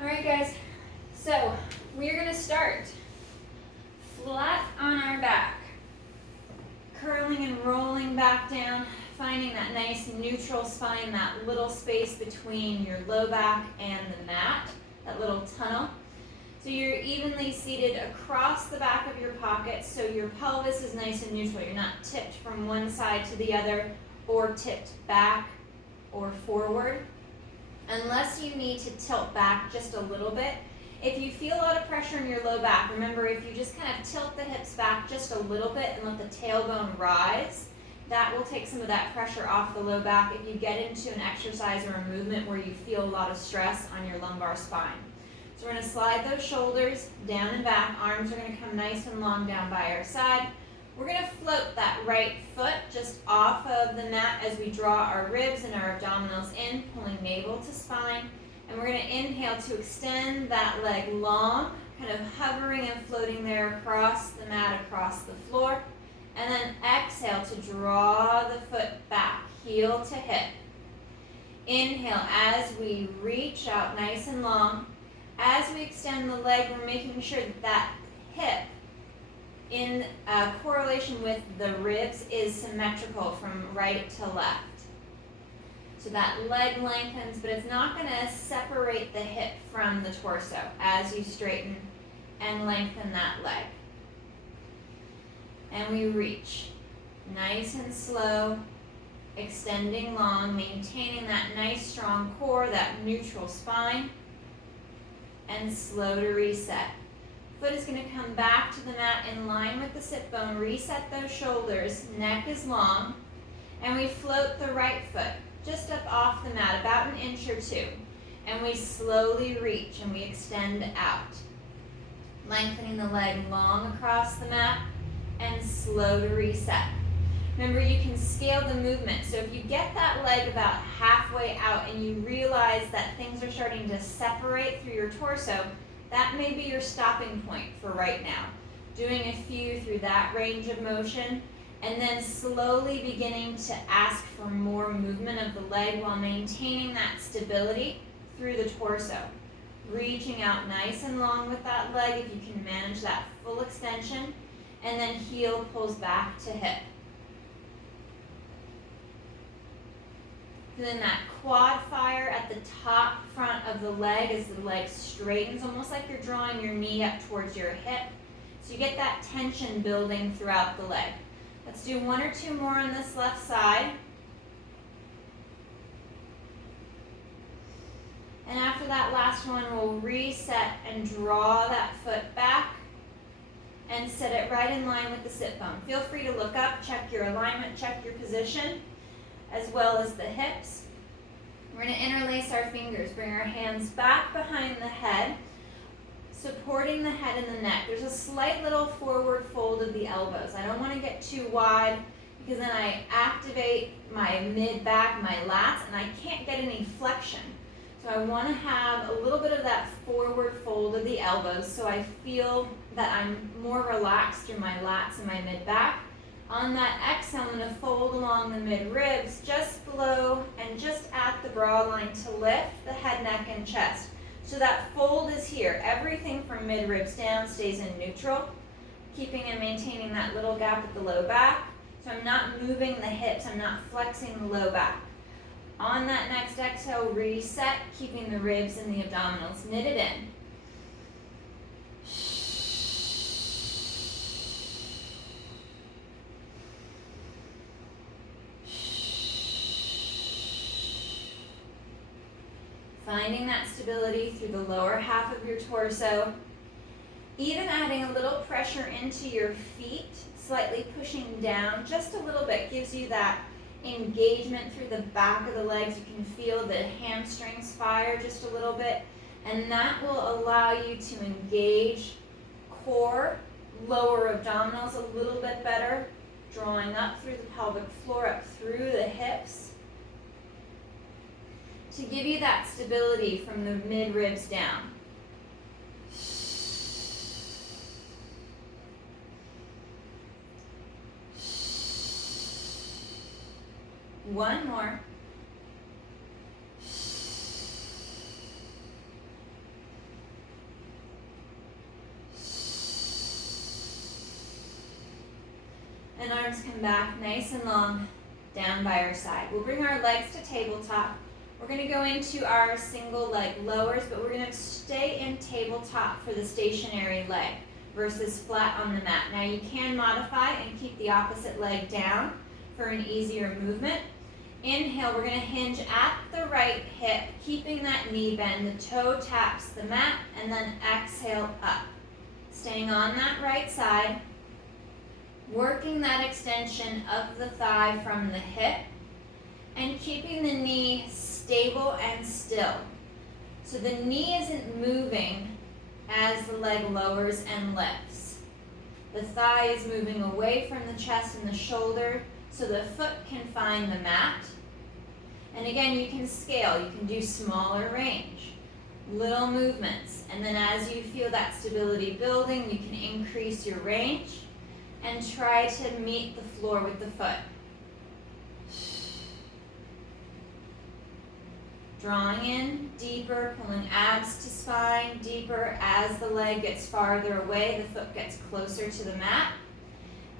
All right, guys, so we're gonna start flat on our back, curling and rolling back down, finding that nice neutral spine, that little space between your low back and the mat, that little tunnel. So you're evenly seated across the back of your pocket, so your pelvis is nice and neutral. You're not tipped from one side to the other or tipped back or forward. Unless you need to tilt back just a little bit. If you feel a lot of pressure in your low back, remember if you just kind of tilt the hips back just a little bit and let the tailbone rise, that will take some of that pressure off the low back if you get into an exercise or a movement where you feel a lot of stress on your lumbar spine. So we're going to slide those shoulders down and back. Arms are going to come nice and long down by our side. We're going to float that right foot just off of the mat as we draw our ribs and our abdominals in, pulling navel to spine. And we're going to inhale to extend that leg long, kind of hovering and floating there across the mat, across the floor. And then exhale to draw the foot back, heel to hip. Inhale as we reach out nice and long. As we extend the leg, we're making sure that hip in correlation with the ribs is symmetrical from right to left. So that leg lengthens, but it's not going to separate the hip from the torso as you straighten and lengthen that leg. And we reach nice and slow, extending long, maintaining that nice strong core, that neutral spine, and slow to reset. Foot is going to come back to the mat in line with the sit bone. Reset those shoulders. Neck is long. And we float the right foot just up off the mat, about an inch or two. And we slowly reach and we extend out. Lengthening the leg long across the mat and slow to reset. Remember, you can scale the movement. So if you get that leg about halfway out and you realize that things are starting to separate through your torso, that may be your stopping point for right now. Doing a few through that range of motion, and then slowly beginning to ask for more movement of the leg while maintaining that stability through the torso. Reaching out nice and long with that leg if you can manage that full extension, and then heel pulls back to hip. Feeling that quad fire at the top front of the leg as the leg straightens, almost like you're drawing your knee up towards your hip. So you get that tension building throughout the leg. Let's do one or two more on this left side. And after that last one, we'll reset and draw that foot back and set it right in line with the sit bone. Feel free to look up, check your alignment, check your position, as well as the hips. We're going to interlace our fingers, bring our hands back behind the head, supporting the head and the neck. There's a slight little forward fold of the elbows. I don't want to get too wide because then I activate my mid-back, my lats, and I can't get any flexion. So I want to have a little bit of that forward fold of the elbows so I feel that I'm more relaxed through my lats and my mid-back. On that exhale, I'm going to fold along the mid-ribs just below and just at the brow line to lift the head, neck, and chest. So that fold is here. Everything from mid-ribs down stays in neutral, keeping and maintaining that little gap at the low back. So I'm not moving the hips. I'm not flexing the low back. On that next exhale, reset, keeping the ribs and the abdominals knitted in. Finding that stability through the lower half of your torso. Even adding a little pressure into your feet, slightly pushing down just a little bit, gives you that engagement through the back of the legs. You can feel the hamstrings fire just a little bit, and that will allow you to engage core, lower abdominals a little bit better, drawing up through the pelvic floor, up through the hips, to give you that stability from the mid-ribs down. One more. and arms come back nice and long down by our side. We'll bring our legs to tabletop. We're going to go into our single leg lowers, but we're going to stay in tabletop for the stationary leg versus flat on the mat. Now you can modify and keep the opposite leg down for an easier movement. Inhale, we're going to hinge at the right hip, keeping that knee bend. The toe taps the mat, and then exhale up. Staying on that right side, working that extension of the thigh from the hip, and keeping the knee stable and still. So the knee isn't moving as the leg lowers and lifts. The thigh is moving away from the chest and the shoulder so the foot can find the mat. And again, you can scale. You can do smaller range, little movements. And then as you feel that stability building, you can increase your range and try to meet the floor with the foot. Drawing in deeper, pulling abs to spine deeper. As the leg gets farther away, the foot gets closer to the mat.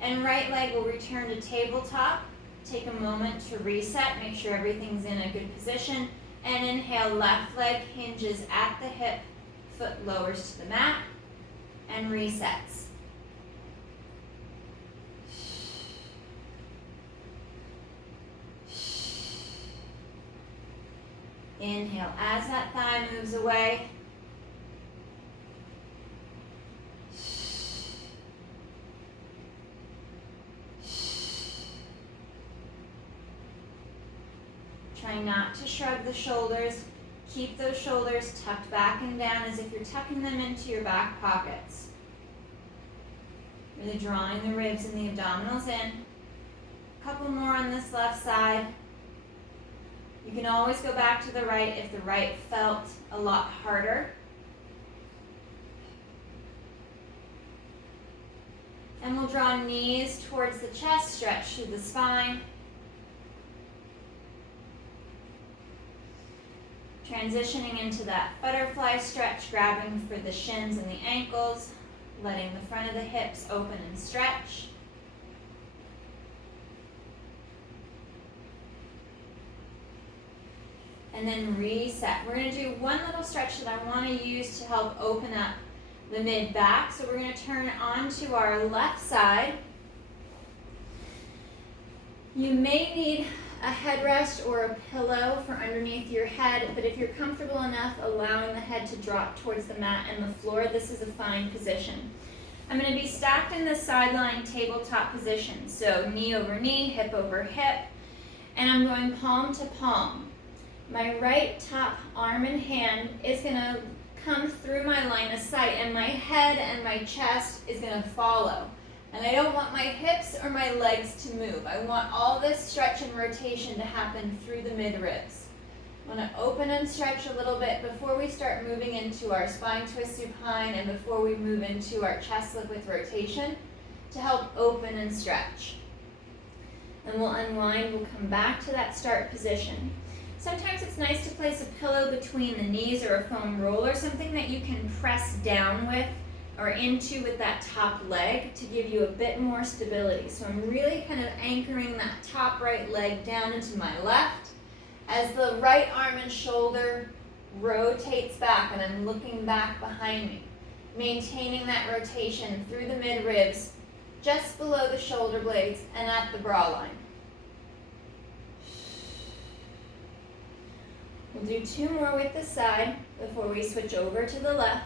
And right leg will return to tabletop. Take a moment to reset, make sure everything's in a good position. And inhale, left leg hinges at the hip, foot lowers to the mat, and resets. Inhale, as that thigh moves away. Try not to shrug the shoulders. Keep those shoulders tucked back and down as if you're tucking them into your back pockets. Really drawing the ribs and the abdominals in. A couple more on this left side. You can always go back to the right if the right felt a lot harder. And we'll draw knees towards the chest, stretch through the spine. Transitioning into that butterfly stretch, grabbing for the shins and the ankles, letting the front of the hips open and stretch. And then reset. We're going to do one little stretch that I want to use to help open up the mid-back. So we're going to turn onto our left side. You may need a headrest or a pillow for underneath your head, but if you're comfortable enough allowing the head to drop towards the mat and the floor, this is a fine position. I'm going to be stacked in the sideline tabletop position. So knee over knee, hip over hip, and I'm going palm to palm. My right top arm and hand is going to come through my line of sight, and my head and my chest is going to follow. And I don't want my hips or my legs to move. I want all this stretch and rotation to happen through the mid-ribs. I want to open and stretch a little bit before we start moving into our spine twist supine and before we move into our chest lift with rotation to help open and stretch. And we'll unwind, we'll come back to that start position. Sometimes it's nice to place a pillow between the knees or a foam roller, something that you can press down with or into with that top leg to give you a bit more stability. So I'm really kind of anchoring that top right leg down into my left as the right arm and shoulder rotates back and I'm looking back behind me, maintaining that rotation through the mid-ribs, just below the shoulder blades and at the bra line. We'll do two more with the side before we switch over to the left.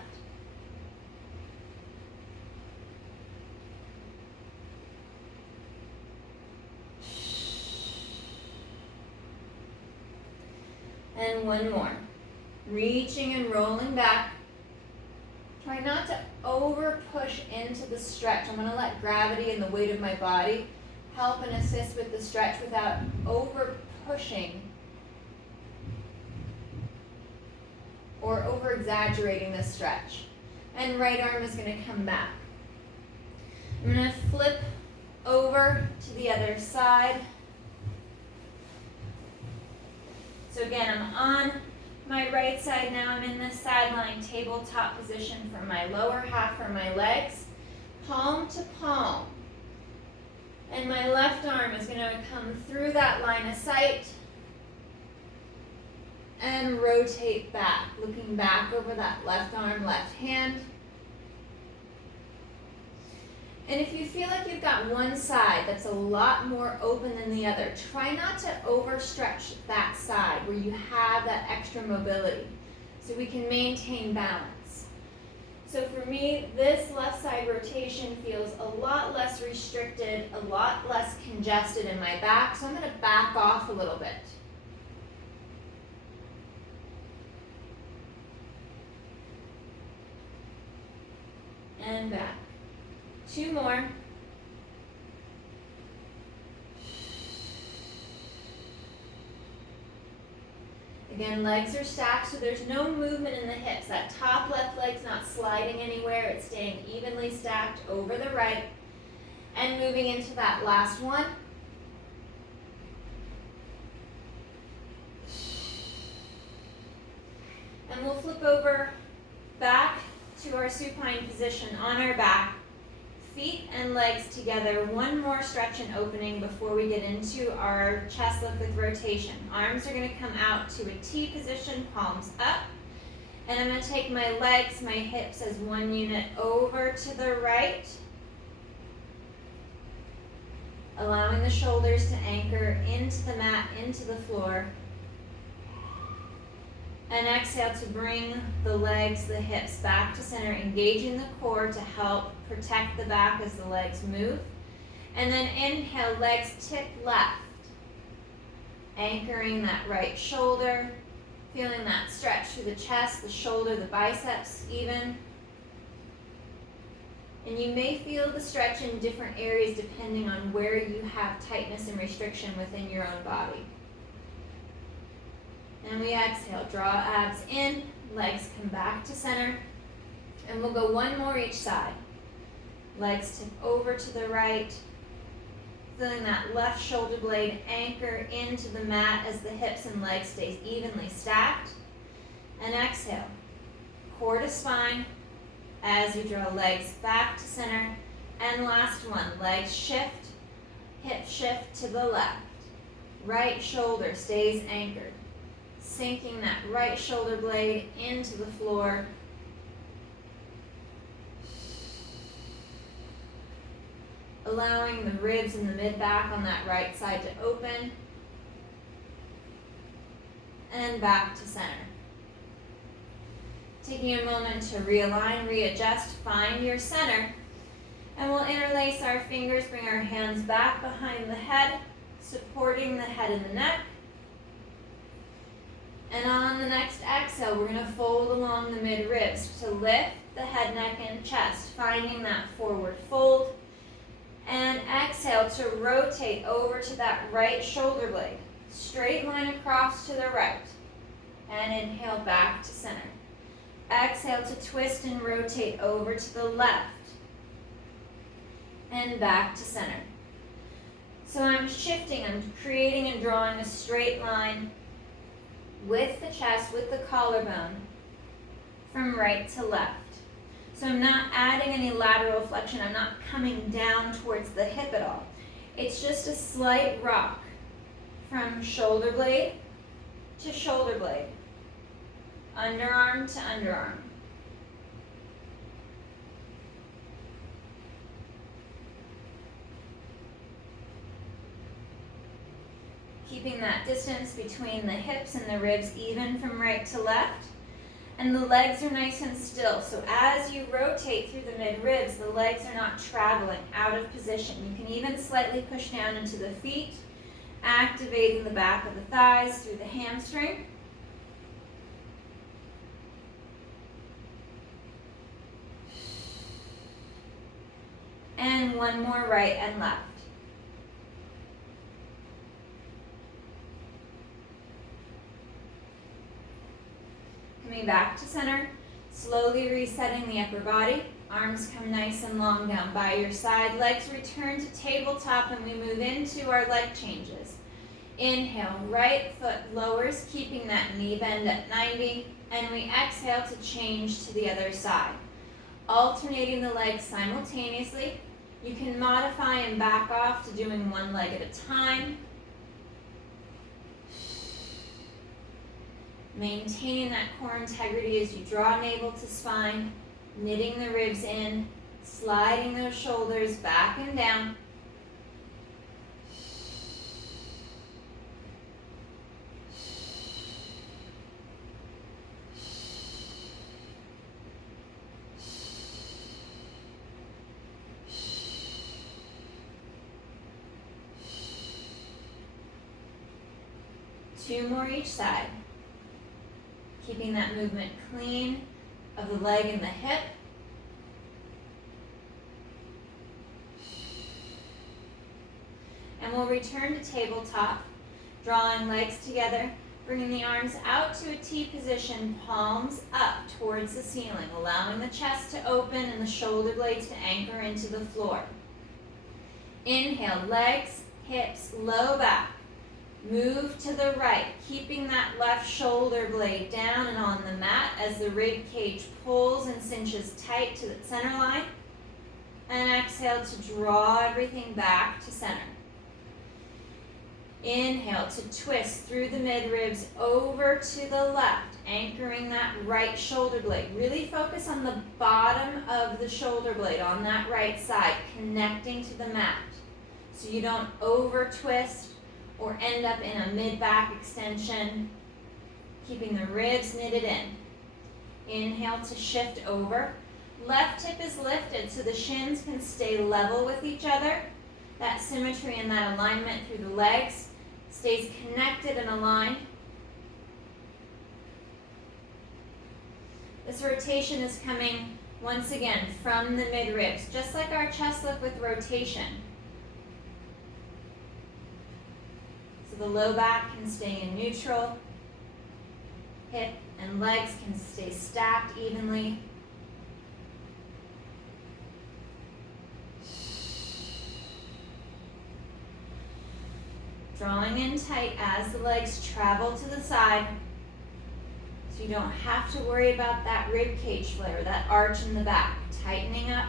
And one more. Reaching and rolling back. Try not to over push into the stretch. I'm going to let gravity and the weight of my body help and assist with the stretch without over pushing or over exaggerating the stretch. And right arm is going to come back. I'm going to flip over to the other side. So again, I'm on my right side now. I'm in the sideline tabletop position for my lower half for my legs. Palm to palm. And my left arm is going to come through that line of sight and rotate back, looking back over that left arm, left hand. And if you feel like you've got one side that's a lot more open than the other, try not to overstretch that side where you have that extra mobility so we can maintain balance. So for me, this left side rotation feels a lot less restricted, a lot less congested in my back, so I'm going to back off a little bit. And back. 2 more. Again, legs are stacked, so there's no movement in the hips. That top left leg's not sliding anywhere. It's staying evenly stacked over the right. And moving into that last one. And we'll flip over back to our supine position on our back. Feet and legs together, one more stretch and opening before we get into our chest lift with rotation. Arms are going to come out to a T position, palms up. And I'm going to take my legs, my hips as one unit over to the right. Allowing the shoulders to anchor into the mat, into the floor. And exhale to bring the legs, the hips back to center, engaging the core to help protect the back as the legs move. And then inhale, legs tip left. Anchoring that right shoulder, feeling that stretch through the chest, the shoulder, the biceps even. And you may feel the stretch in different areas depending on where you have tightness and restriction within your own body. And we exhale, draw abs in, legs come back to center. And we'll go one more each side. Legs tip over to the right. Feeling that left shoulder blade anchor into the mat as the hips and legs stay evenly stacked. And exhale, core to spine as you draw legs back to center. And last one, legs shift, hip shift to the left. Right shoulder stays anchored. Sinking that right shoulder blade into the floor. Allowing the ribs and the mid-back on that right side to open. And back to center. Taking a moment to realign, readjust, find your center. And we'll interlace our fingers, bring our hands back behind the head, supporting the head and the neck. And on the next exhale, we're going to fold along the mid-ribs to lift the head, neck, and chest, finding that forward fold. And exhale to rotate over to that right shoulder blade. Straight line across to the right. And inhale back to center. Exhale to twist and rotate over to the left. And back to center. So I'm shifting, I'm creating and drawing a straight line with the chest, with the collarbone, from right to left. So I'm not adding any lateral flexion. I'm not coming down towards the hip at all. It's just a slight rock from shoulder blade to shoulder blade, underarm to underarm. Keeping that distance between the hips and the ribs even from right to left. And the legs are nice and still. So as you rotate through the mid-ribs, the legs are not traveling out of position. You can even slightly push down into the feet, activating the back of the thighs through the hamstring. And one more right and left. Coming back to center, slowly resetting the upper body. Arms come nice and long down by your side. Legs return to tabletop and we move into our leg changes. Inhale, right foot lowers, keeping that knee bend at 90. And we exhale to change to the other side. Alternating the legs simultaneously. You can modify and back off to doing one leg at a time. Maintaining that core integrity as you draw navel to spine, knitting the ribs in, sliding those shoulders back and down. Two more each side. Keeping that movement clean of the leg and the hip. And we'll return to tabletop, drawing legs together, bringing the arms out to a T position, palms up towards the ceiling, allowing the chest to open and the shoulder blades to anchor into the floor. Inhale, legs, hips, low back. Move to the right, keeping that left shoulder blade down and on the mat as the rib cage pulls and cinches tight to the center line. And exhale to draw everything back to center. Inhale to twist through the midribs over to the left, anchoring that right shoulder blade. Really focus on the bottom of the shoulder blade on that right side, connecting to the mat. So you don't over twist or end up in a mid-back extension, keeping the ribs knitted in. Inhale to shift over. Left hip is lifted so the shins can stay level with each other. That symmetry and that alignment through the legs stays connected and aligned. This rotation is coming once again from the mid-ribs, just like our chest lift with rotation. So the low back can stay in neutral, hip and legs can stay stacked evenly. Drawing in tight as the legs travel to the side, so you don't have to worry about that rib cage flare, that arch in the back. Tightening up.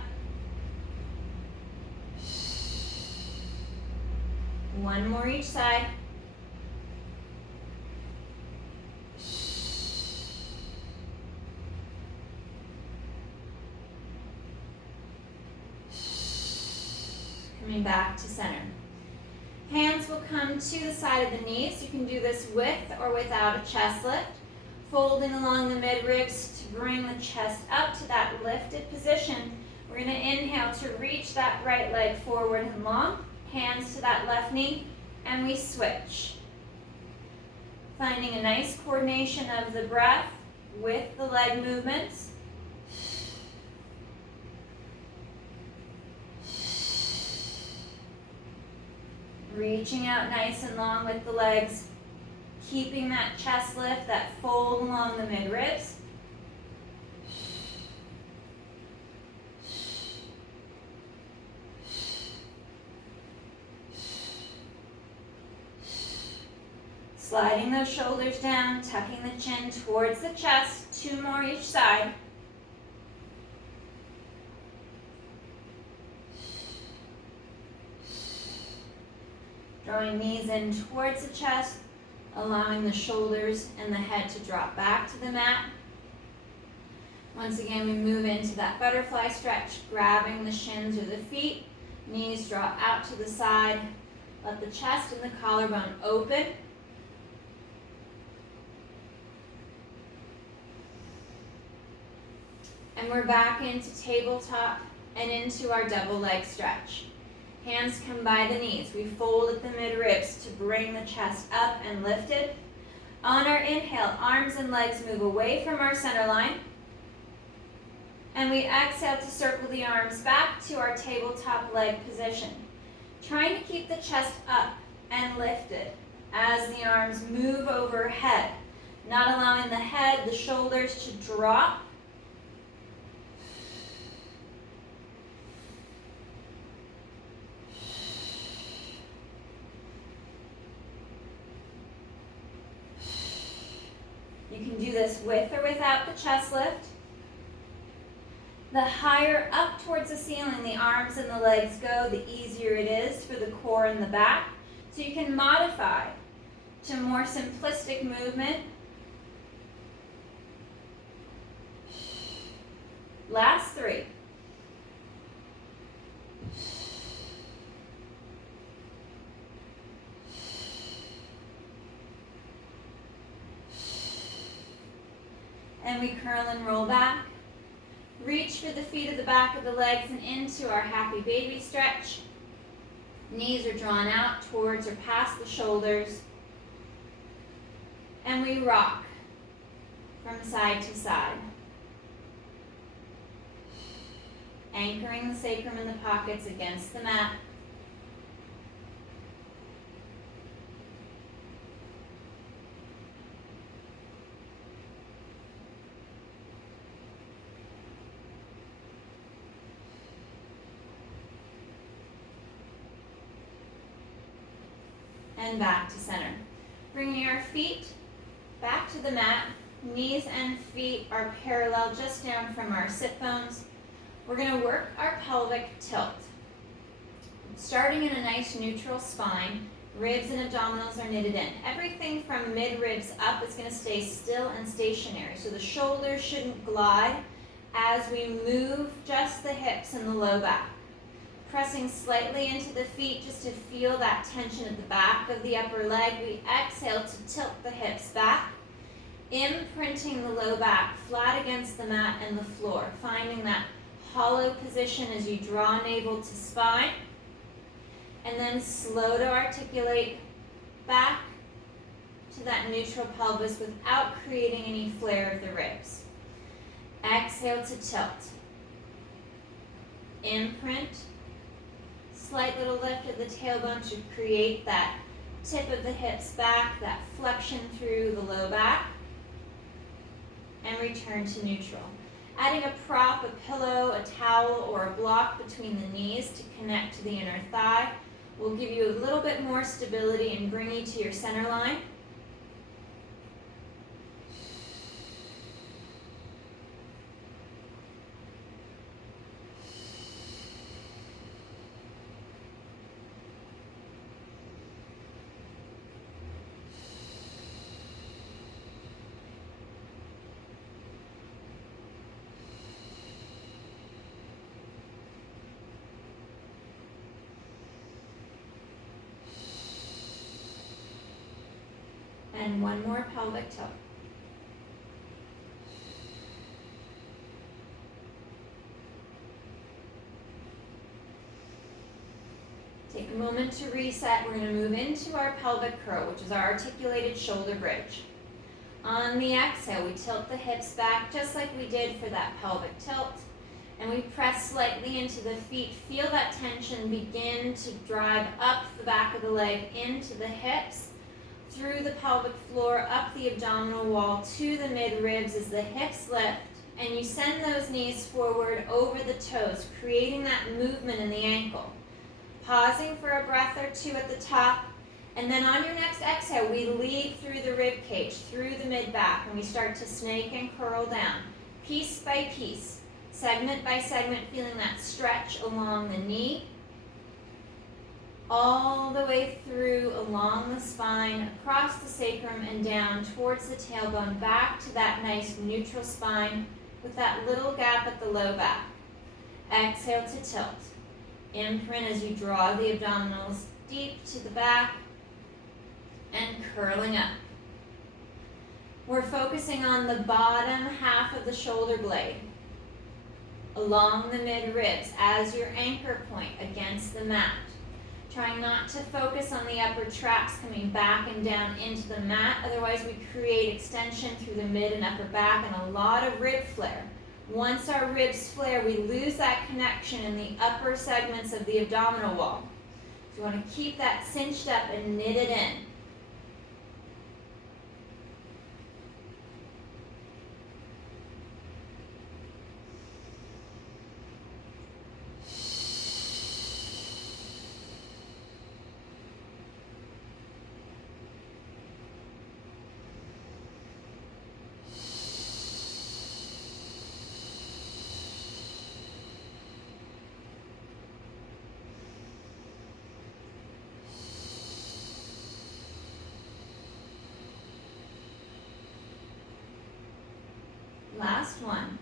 One more each side. Coming back to center. Hands will come to the side of the knees. You can do this with or without a chest lift. Folding along the mid-ribs to bring the chest up to that lifted position. We're going to inhale to reach that right leg forward and long. Hands to that left knee, and we switch. Finding a nice coordination of the breath with the leg movements. Reaching out nice and long with the legs, keeping that chest lift, that fold along the mid-ribs. Sliding those shoulders down, tucking the chin towards the chest, two more each side. Drawing knees in towards the chest, allowing the shoulders and the head to drop back to the mat. Once again, we move into that butterfly stretch, grabbing the shins or the feet. Knees drop out to the side. Let the chest and the collarbone open. And we're back into tabletop and into our double leg stretch. Hands come by the knees. We fold at the mid-ribs to bring the chest up and lifted. On our inhale, arms and legs move away from our center line. And we exhale to circle the arms back to our tabletop leg position. Trying to keep the chest up and lifted as the arms move overhead. Not allowing the head, the shoulders to drop. You can do this with or without the chest lift. The higher up towards the ceiling the arms and the legs go, the easier it is for the core and the back. So you can modify to a more simplistic movement. Last 3. And we curl and roll back. Reach for the feet of the back of the legs and into our happy baby stretch. Knees are drawn out towards or past the shoulders. And we rock from side to side. Anchoring the sacrum and the pockets against the mat. And back to center. Bringing our feet back to the mat. Knees and feet are parallel just down from our sit bones. We're going to work our pelvic tilt. Starting in a nice neutral spine, ribs and abdominals are knitted in. Everything from mid-ribs up is going to stay still and stationary. So the shoulders shouldn't glide as we move just the hips and the low back. Pressing slightly into the feet just to feel that tension at the back of the upper leg. We exhale to tilt the hips back, imprinting the low back flat against the mat and the floor, finding that hollow position as you draw navel to spine, and then slow to articulate back to that neutral pelvis without creating any flare of the ribs. Exhale to tilt. Imprint. Slight little lift of the tailbone to create that tip of the hips back, that flexion through the low back, and return to neutral. Adding a prop, a pillow, a towel, or a block between the knees to connect to the inner thigh will give you a little bit more stability and bring you to your center line. And one more pelvic tilt. Take a moment to reset. We're going to move into our pelvic curl, which is our articulated shoulder bridge. On the exhale, we tilt the hips back just like we did for that pelvic tilt. And we press slightly into the feet. Feel that tension begin to drive up the back of the leg into the hips, through the pelvic floor, up the abdominal wall to the mid-ribs as the hips lift, and you send those knees forward over the toes, creating that movement in the ankle. Pausing for a breath or two at the top, and then on your next exhale, we lead through the rib cage, through the mid-back, and we start to snake and curl down, piece by piece, segment by segment, feeling that stretch along the knee, all the way through along the spine, across the sacrum and down towards the tailbone, back to that nice neutral spine with that little gap at the low back. Exhale to tilt. Imprint as you draw the abdominals deep to the back and curling up. We're focusing on the bottom half of the shoulder blade, along the mid-ribs as your anchor point against the mat. Trying not to focus on the upper traps coming back and down into the mat, otherwise we create extension through the mid and upper back and a lot of rib flare. Once our ribs flare, we lose that connection in the upper segments of the abdominal wall. So you want to keep that cinched up and knitted in. Last one.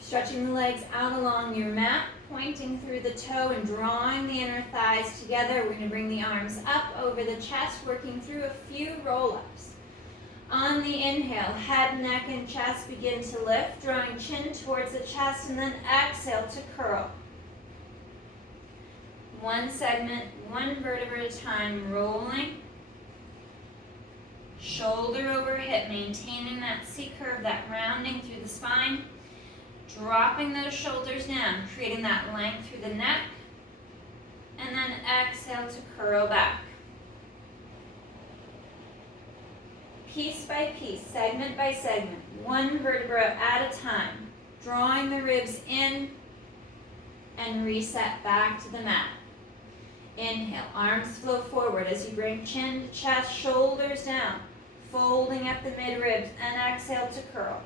Stretching the legs out along your mat, pointing through the toe and drawing the inner thighs together. We're going to bring the arms up over the chest, working through a few roll-ups. On the inhale, head, neck, and chest begin to lift, drawing chin towards the chest, and then exhale to curl. One segment, one vertebra at a time, rolling. Shoulder over hip, maintaining that C curve, that rounding through the spine. Dropping those shoulders down, creating that length through the neck. And then exhale to curl back. Piece by piece, segment by segment, one vertebra at a time, drawing the ribs in and reset back to the mat. Inhale, arms flow forward as you bring chin to chest, shoulders down, folding up the mid-ribs, and exhale to curl.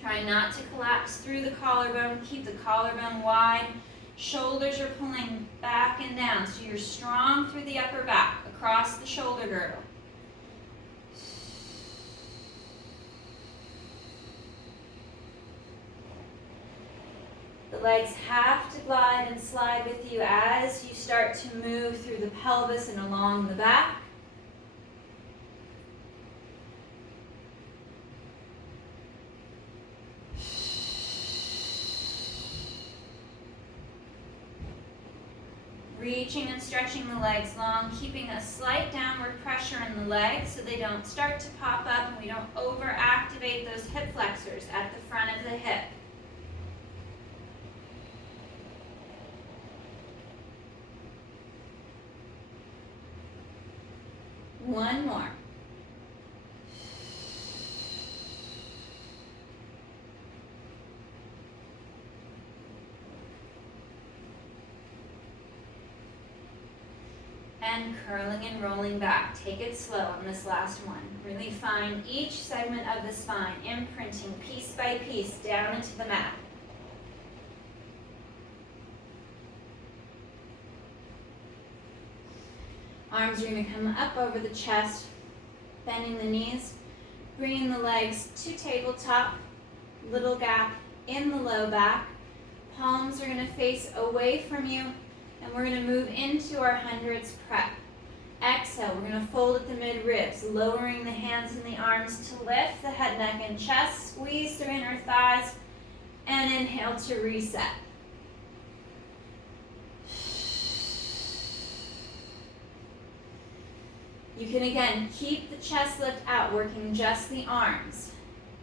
Try not to collapse through the collarbone. Keep the collarbone wide. Shoulders are pulling back and down, so you're strong through the upper back, across the shoulder girdle. The legs have to glide and slide with you as you start to move through the pelvis and along the back. Reaching and stretching the legs long, keeping a slight downward pressure in the legs so they don't start to pop up and we don't overactivate those hip flexors at the front of the hip. One more. And curling and rolling back. Take it slow on this last one. Really find each segment of the spine, imprinting piece by piece down into the mat. Arms are going to come up over the chest, bending the knees, bringing the legs to tabletop, little gap in the low back. Palms are going to face away from you. And we're going to move into our hundreds prep. Exhale, we're going to fold at the mid-ribs, lowering the hands and the arms to lift the head, neck, and chest. Squeeze through inner thighs, and inhale to reset. You can again keep the chest lift out, working just the arms.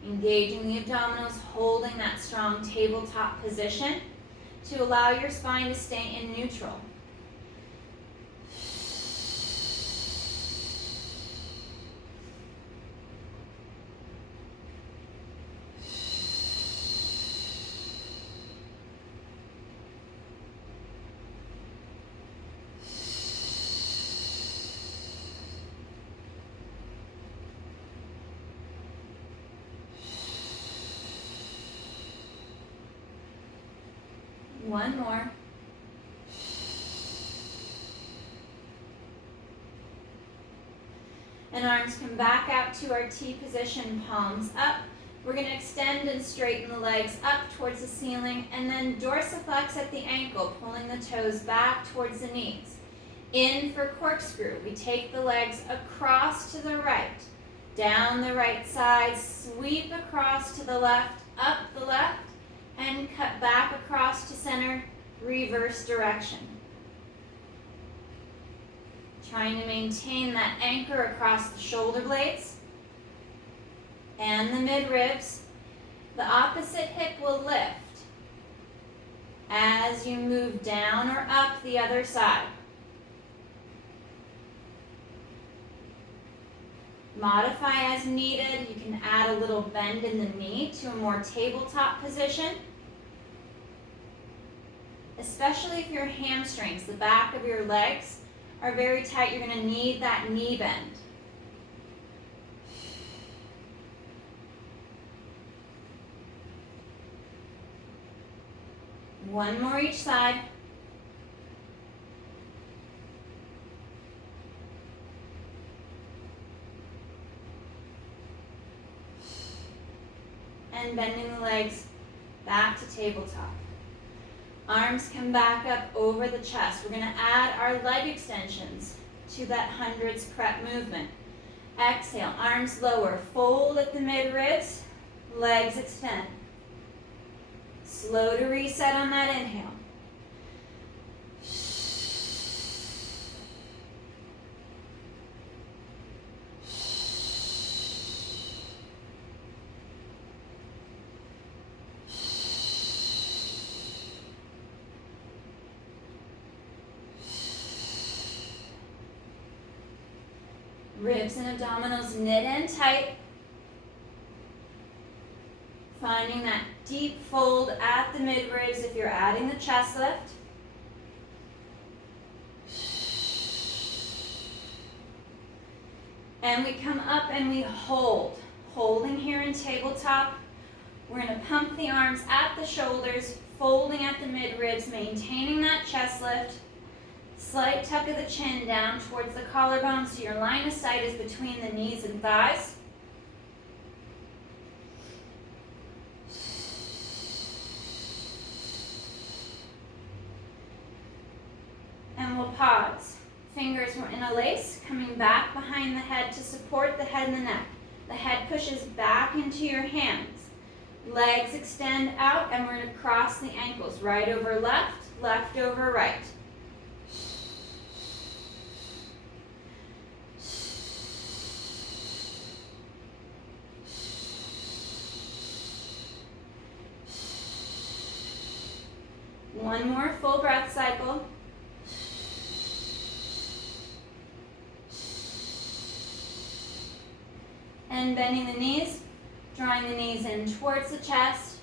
Engaging the abdominals, holding that strong tabletop position to allow your spine to stay in neutral. One more. And arms come back out to our T position, palms up. We're going to extend and straighten the legs up towards the ceiling, and then dorsiflex at the ankle, pulling the toes back towards the knees. In for corkscrew, we take the legs across to the right, down the right side, sweep across to the left, up the left, and cut back across to center, reverse direction. Trying to maintain that anchor across the shoulder blades and the mid-ribs. The opposite hip will lift as you move down or up the other side. Modify as needed. You can add a little bend in the knee to a more tabletop position. Especially if your hamstrings, the back of your legs, are very tight, you're going to need that knee bend. One more each side. And bending the legs back to tabletop. Arms come back up over the chest. We're going to add our leg extensions to that hundreds prep movement. Exhale, arms lower, fold at the mid-ribs, legs extend. Slow to reset on that inhale. Ribs and abdominals knit in tight. Finding that deep fold at the mid-ribs if you're adding the chest lift. And we come up and we hold. Holding here in tabletop. We're going to pump the arms at the shoulders, folding at the mid-ribs, maintaining that chest lift. Slight tuck of the chin down towards the collarbone so your line of sight is between the knees and thighs. And we'll pause. Fingers were in a lace, coming back behind the head to support the head and the neck. The head pushes back into your hands. Legs extend out, and we're going to cross the ankles. Right over left, left over right. One more full breath cycle. And bending the knees, drawing the knees in towards the chest.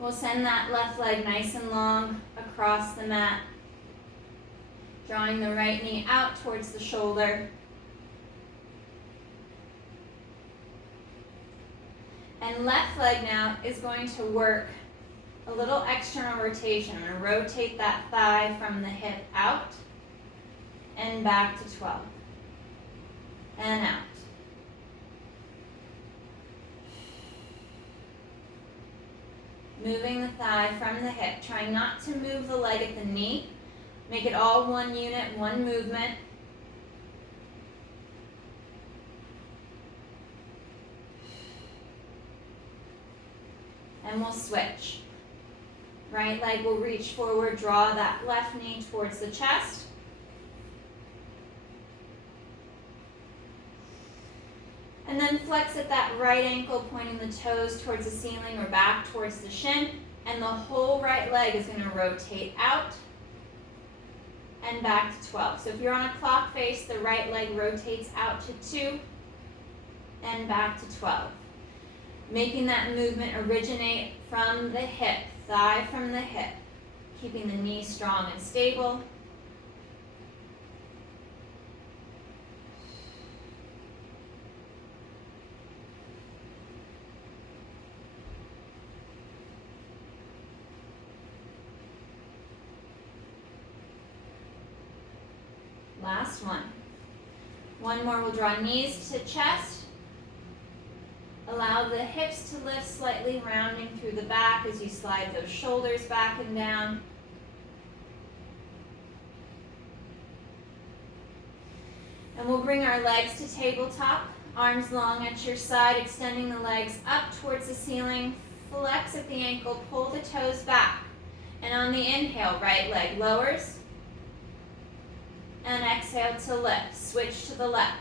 We'll send that left leg nice and long across the mat. Drawing the right knee out towards the shoulder. And left leg now is going to work a little external rotation. I'm going to rotate that thigh from the hip out and back to 12. And out. Moving the thigh from the hip. Trying not to move the leg at the knee. Make it all one unit, one movement. And we'll switch. Right leg will reach forward, draw that left knee towards the chest. And then flex at that right ankle, pointing the toes towards the ceiling or back towards the shin. And the whole right leg is going to rotate out and back to 12. So if you're on a clock face, the right leg rotates out to 2 and back to 12. Making that movement originate from the hip, thigh from the hip. Keeping the knee strong and stable. Last one. One more, we'll draw knees to chest. Allow the hips to lift slightly, rounding through the back as you slide those shoulders back and down. And we'll bring our legs to tabletop, arms long at your side, extending the legs up towards the ceiling. Flex at the ankle, pull the toes back. And on the inhale, right leg lowers. And exhale to lift. Switch to the left.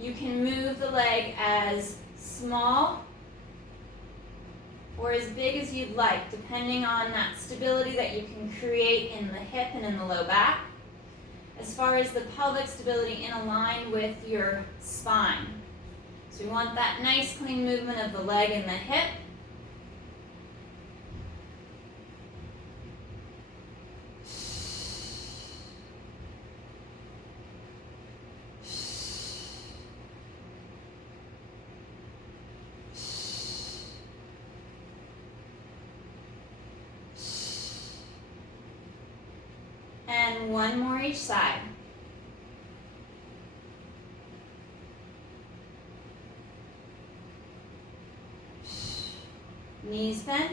You can move the leg as small or as big as you'd like, depending on that stability that you can create in the hip and in the low back. As far as the pelvic stability in a line with your spine. So we want that nice clean movement of the leg and the hip. One more each side. Knees bent.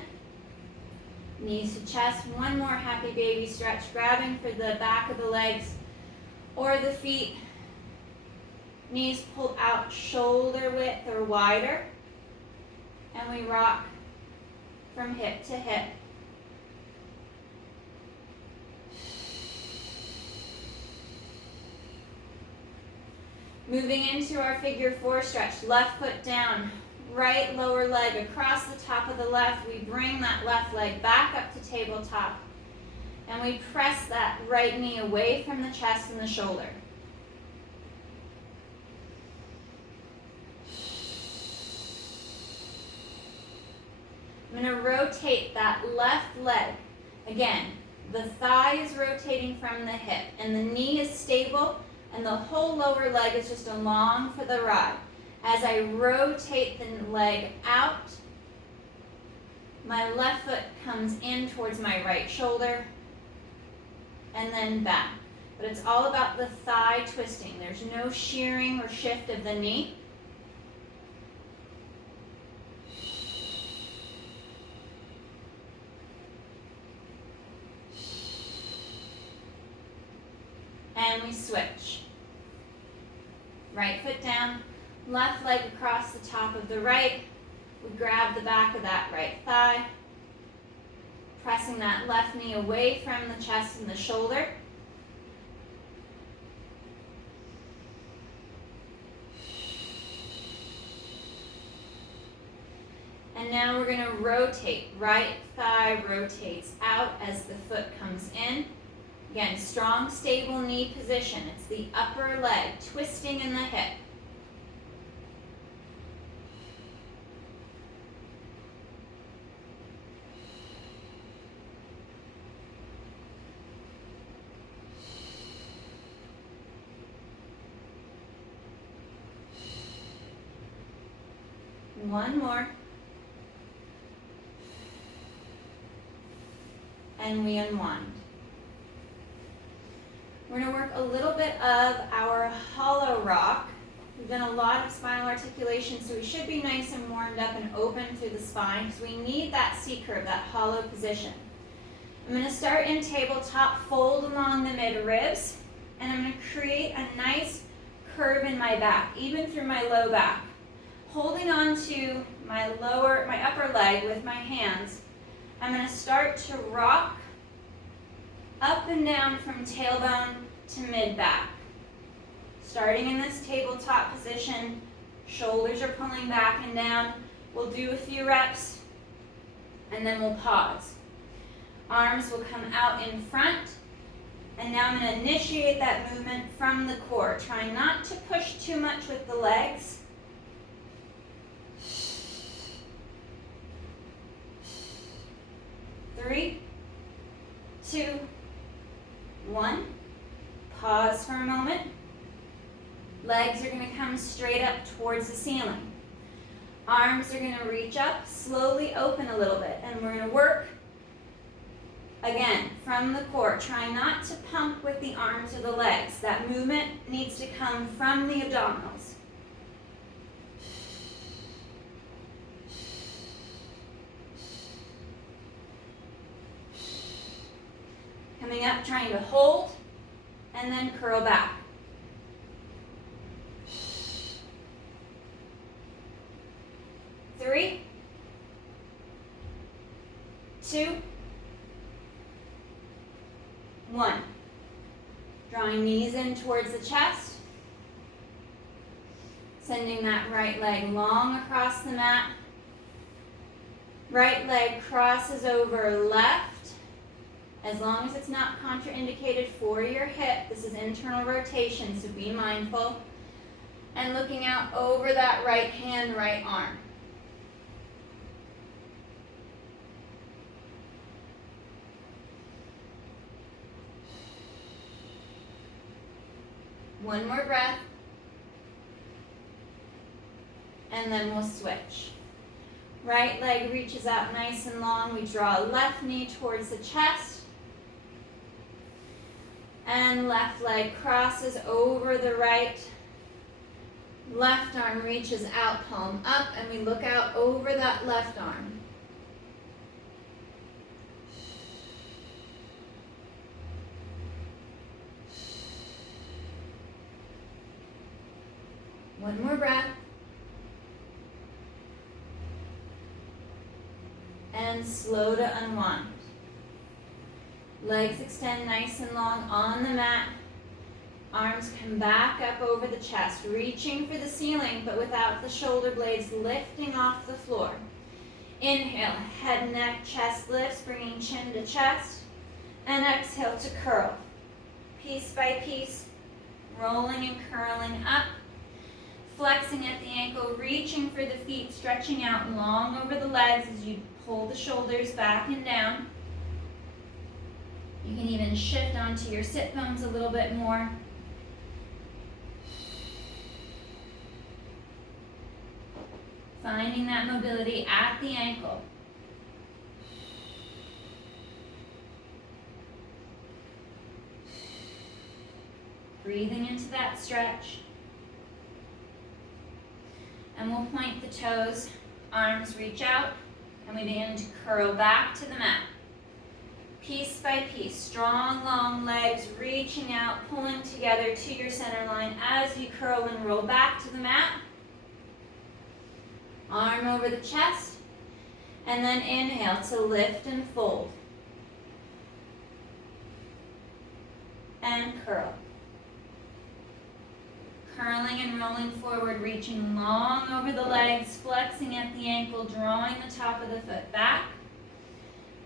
Knees to chest. One more happy baby stretch, grabbing for the back of the legs or the feet. Knees pulled out shoulder width or wider. And we rock from hip to hip. Moving into our figure four stretch, left foot down, right lower leg across the top of the left. We bring that left leg back up to tabletop. And we press that right knee away from the chest and the shoulder. I'm going to rotate that left leg. Again, the thigh is rotating from the hip and the knee is stable and the whole lower leg is just along for the ride. As I rotate the leg out, my left foot comes in towards my right shoulder and then back. But it's all about the thigh twisting. There's no shearing or shift of the knee. And we switch. Right foot down, left leg across the top of the right. We grab the back of that right thigh, pressing that left knee away from the chest and the shoulder. And now we're going to rotate. Right thigh rotates out as the foot comes in. Again, strong, stable knee position. It's the upper leg twisting in the hip. One more. And we unwind. We're going to work a little bit of our hollow rock. We've done a lot of spinal articulation, so we should be nice and warmed up and open through the spine because we need that C-curve, that hollow position. I'm going to start in tabletop, fold along the mid-ribs, and I'm going to create a nice curve in my back, even through my low back. Holding on to my upper leg with my hands, I'm going to start to rock up and down from tailbone to mid-back. Starting in this tabletop position, shoulders are pulling back and down. We'll do a few reps, and then we'll pause. Arms will come out in front, and now I'm going to initiate that movement from the core. Trying not to push too much with the legs. Three, two, one. Pause for a moment. Legs are going to come straight up towards the ceiling. Arms are going to reach up, slowly open a little bit, and we're going to work again from the core. Try not to pump with the arms or the legs. That movement needs to come from the abdominals. Coming up, trying to hold, and then curl back. Three, two, one. Drawing knees in towards the chest. Sending that right leg long across the mat. Right leg crosses over left. As long as it's not contraindicated for your hip, this is internal rotation, so be mindful. And looking out over that right hand, right arm. One more breath. And then we'll switch. Right leg reaches out nice and long. We draw left knee towards the chest. And then left leg crosses over the right. Left arm reaches out, palm up, and we look out over that left arm. One more breath. And slow to unwind. Legs extend nice and long on the mat. Arms come back up over the chest, reaching for the ceiling, but without the shoulder blades lifting off the floor. Inhale, head, neck, chest lifts, bringing chin to chest. And exhale to curl. Piece by piece, rolling and curling up. Flexing at the ankle, reaching for the feet, stretching out long over the legs as you pull the shoulders back and down. You can even shift onto your sit bones a little bit more. Finding that mobility at the ankle. Breathing into that stretch. And we'll point the toes, arms reach out, and we begin to curl back to the mat. Piece by piece, strong, long legs reaching out, pulling together to your center line as you curl and roll back to the mat. Arm over the chest, and then inhale to lift and fold. And curl. Curling and rolling forward, reaching long over the legs, flexing at the ankle, drawing the top of the foot back.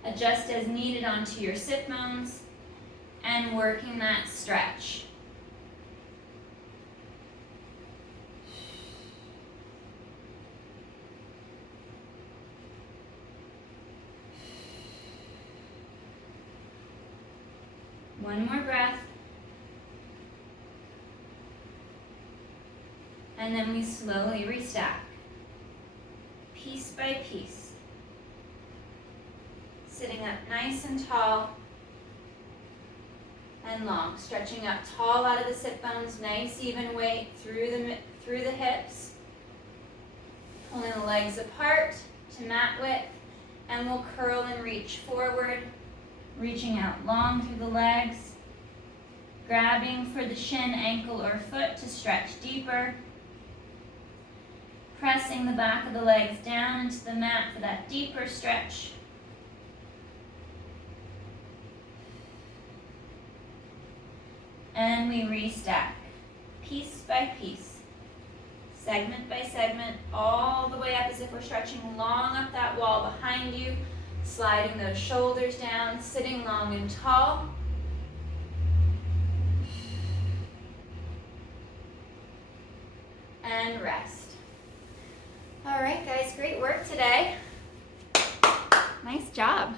Adjust as needed onto your sit bones, and working that stretch. One more breath. And then we slowly restack, piece by piece. Sitting up nice and tall and long, stretching up tall out of the sit bones, nice even weight through the hips. Pulling the legs apart to mat width, and we'll curl and reach forward, reaching out long through the legs, grabbing for the shin, ankle, or foot to stretch deeper. Pressing the back of the legs down into the mat for that deeper stretch. And we restack, piece by piece, segment by segment, all the way up as if we're stretching long up that wall behind you, sliding those shoulders down, sitting long and tall. And rest. All right, guys, great work today. Nice job.